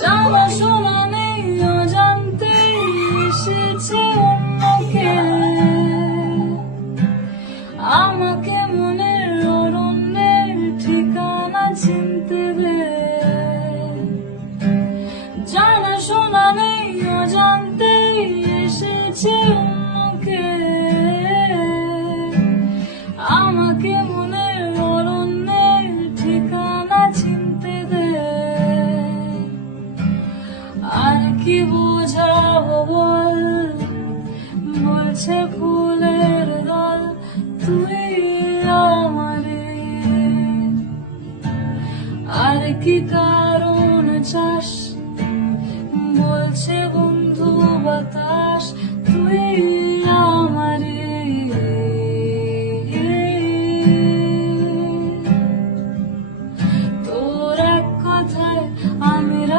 জানাশোনা নেই অজান্তে এসেছে অন্যকে আমাকে মনের অরণ্যের ঠিকানা চিনতে দে। জানাশোনা নেই অজান্তে এসেছে অন্যকে আমাকে মনের অরণ্যের ঠিকানা চিনতে দে। আর কি বোঝাবো বল, বলছে ফুলের দল তুই আমারে। আর কি কারণ চাস